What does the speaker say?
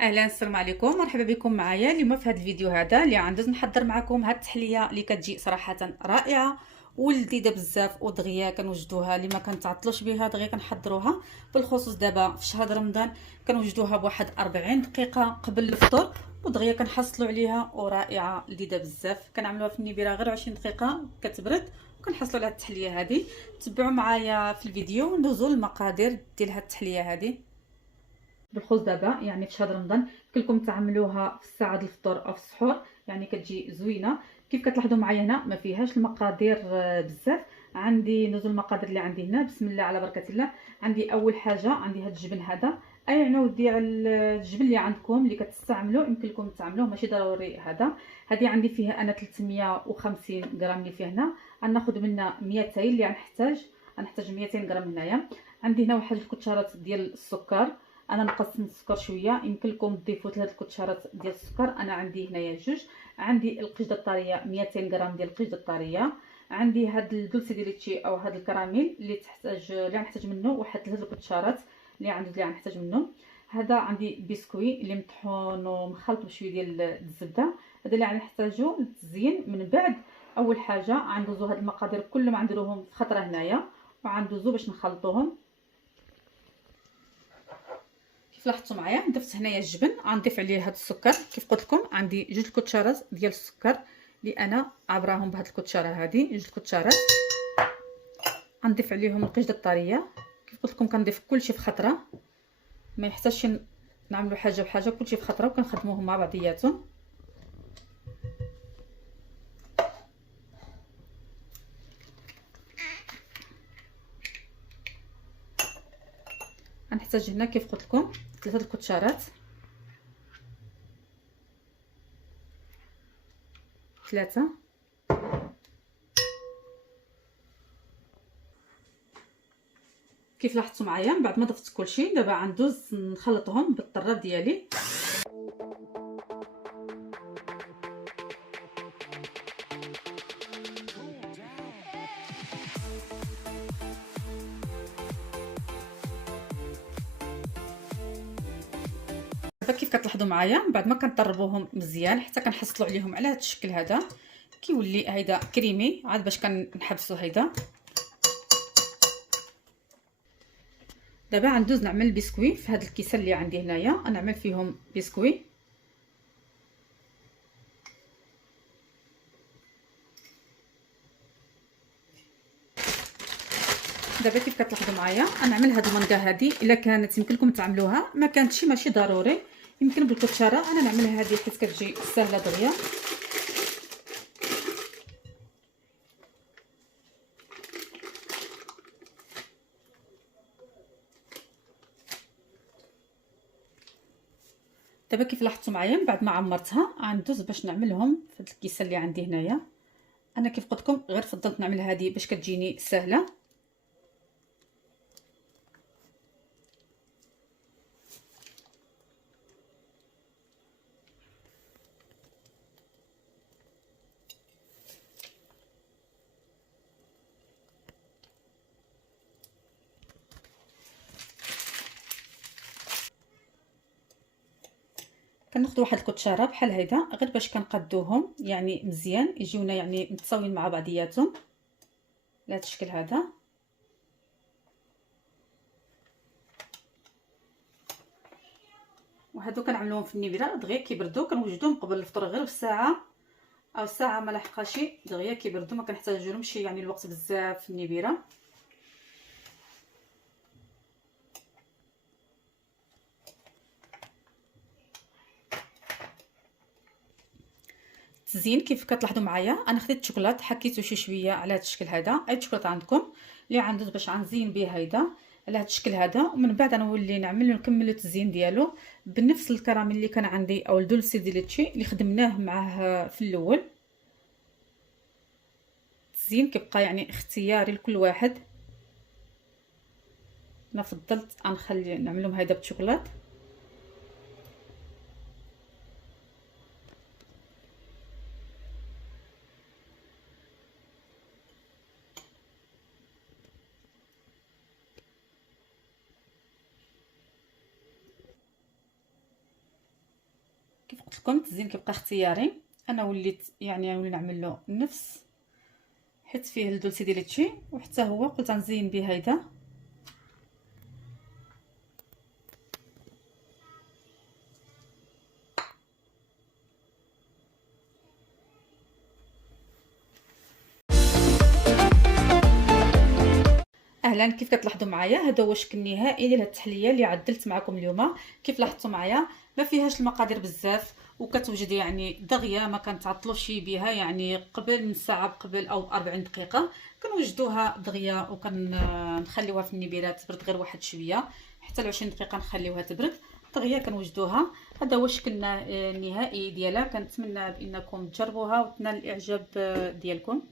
اهلا، السلام عليكم، مرحبا بكم معايا اليوم في هذا الفيديو هذا اللي غندوز نحضر معكم هاد التحليه اللي كتجي صراحه رائعه ولذيذه بزاف ودغيا كنوجدوها اللي ما كنتعطلوش بها دغيا كنحضروها. بالخصوص دابا في شهر رمضان كنوجدوها بواحد 40 دقيقه قبل الفطور ودغيا كنحصلوا عليها ورائعه لذيذه بزاف. كنعملوها في النبيره غير 20 دقيقه كتبرد وكنحصلوا على التحليه هذه. تبعوا معايا في الفيديو وندوزوا المقادير ديال هاد التحليه هذه. بالخصوص دابا يعني في شهر رمضان كلكم تعملوها في الساعه ديال الفطور او في السحور، يعني كتجي زوينه. كيف كتلاحظوا معايا هنا ما فيهاش المقادير بزاف. عندي نزول المقادير اللي عندي هنا، بسم الله على بركه الله. عندي اول حاجه عندي هذا الجبن هذا، اي نوع ديال الجبن اللي عندكم اللي كتستعملوا يمكن لكم تعملوه، ماشي ضروري هذا. هذه عندي فيها انا 350 غرام اللي فيها هنا، غناخذ منها 200 اللي غنحتاج 200 غرام هنايا. عندي هنا واحد الكتشارات ديال السكر، انا نقصت من السكر شويه، يمكن لكم تضيفوا 3 الكتشارات ديال السكر، انا عندي هنايا جوج. عندي القشده الطريه 200 غرام ديال القشده الطريه. عندي هاد الدولسي دي ليتشي او هاد الكراميل اللي نحتاج منه واحد 3 الكتشارات اللي غنحتاج منه. هذا عندي بسكوي اللي مطحون ومخلط بشويه ديال الزبده. هذا اللي غنحتاجو للتزيين. من بعد اول حاجه غندوزو هاد المقادير كلهم غنديروهم في خطره هنايا وغندوزو باش نخلطوهم. كيف لاحظتوا معايا ضفت هنايا الجبن، غنضيف عليه هذا السكر. كيف قلت لكم عندي جوج الكتشارات ديال السكر اللي انا عابراهم بهذه الكتشاره هذه، جوج الكتشارات. غنضيف عليهم القشده الطريه. كيف قلت لكم كنضيف كلشي في خطره، ما يحتاجش نعملوا حاجه بحاجه، كلشي في خطره وكنخدموهم مع بعضياتهم. غنحتاج هنا كيف قلت لكم 3 الكتشارات، 3. كيف لاحظتوا معايا من بعد ما ضفت كلشي دابا غندوز نخلطهم بالطراب ديالي. كيف كتلاحظوا معايا من بعد ما كنطربوهم مزيان حتى كنحصلوا عليهم على هذا الشكل هذا، كيولي هيدا كريمي عاد باش كنحبسوا هيدا. دابا غندوز نعمل البسكوي في هاد الكيسه اللي عندي هنايا، غنعمل فيهم بسكوي. دابا كيف كتلاحظوا معايا غنعمل هاد المانكا هادي، الا كانت يمكن لكم تعملوها ما كانتش ماشي ضروري، يمكن بالكتشاره. انا نعملها هادي حيت كتجي سهله دغيا. دابا كيف لاحظتوا معايا من بعد ما عمرتها غندوز باش نعملهم في هاد الكيسه اللي عندي هنايا. انا كيف قلت لكم غير فضلت نعمل هذه باش كتجيني سهله. كناخذ واحد الكتشاره بحال هيدا غير باش كنقادوهم يعني مزيان يجيونا يعني متساويين مع بعضياتهم على الشكل هذا. وهادو كنعملوهم في النبيره دغيا كيبردوا، كنوجدوهم قبل الفطور غير بساعه او ساعه ما لحقاش دغيا كيبردوا، ما كنحتاجولهمش يعني الوقت بزاف في النبيره. التزيين كيف كتلاحظوا معايا انا خديت الشوكولات حكيته شي شويه على هذا الشكل هذا، اي شوكولات عندكم اللي عنده باش غنزين به هيدا على هذا الشكل هذا. ومن بعد غنولي نعمل نكمل التزيين ديالو بنفس الكراميل اللي كان عندي او الدولسي دي ليتشي اللي خدمناه معاه في الاول. التزيين كيبقى يعني اختياري لكل واحد، انا فضلت غنخلي نعملهم هيدا بالشوكولات. عجبتكم التزيين كيبقى اختياري. انا وليت يعني نولي نعمل له نفس، حيت فيه الدولسي دي ليتشي وحتى هو قلت غنزين به هيدا. اهلا، كيف كتلاحظوا معايا هذا هو الشكل النهائي ديال هاد التحليه اللي عدلت معكم اليوم. كيف لاحظتوا معايا ما فيهاش المقادير بزاف، وكتوجد يعني دغيا ما كنتعطلوش بها، يعني قبل من ساعه قبل او 40 دقيقه كنوجدوها دغيا، وكنخليوها في النبيرات تبرد غير واحد شويه حتى ل 20 دقيقه نخليوها تبرد دغيا كنوجدوها. هذا هو شكلنا النهائي ديالها. كنتمنى بانكم تجربوها وتنال الاعجاب ديالكم.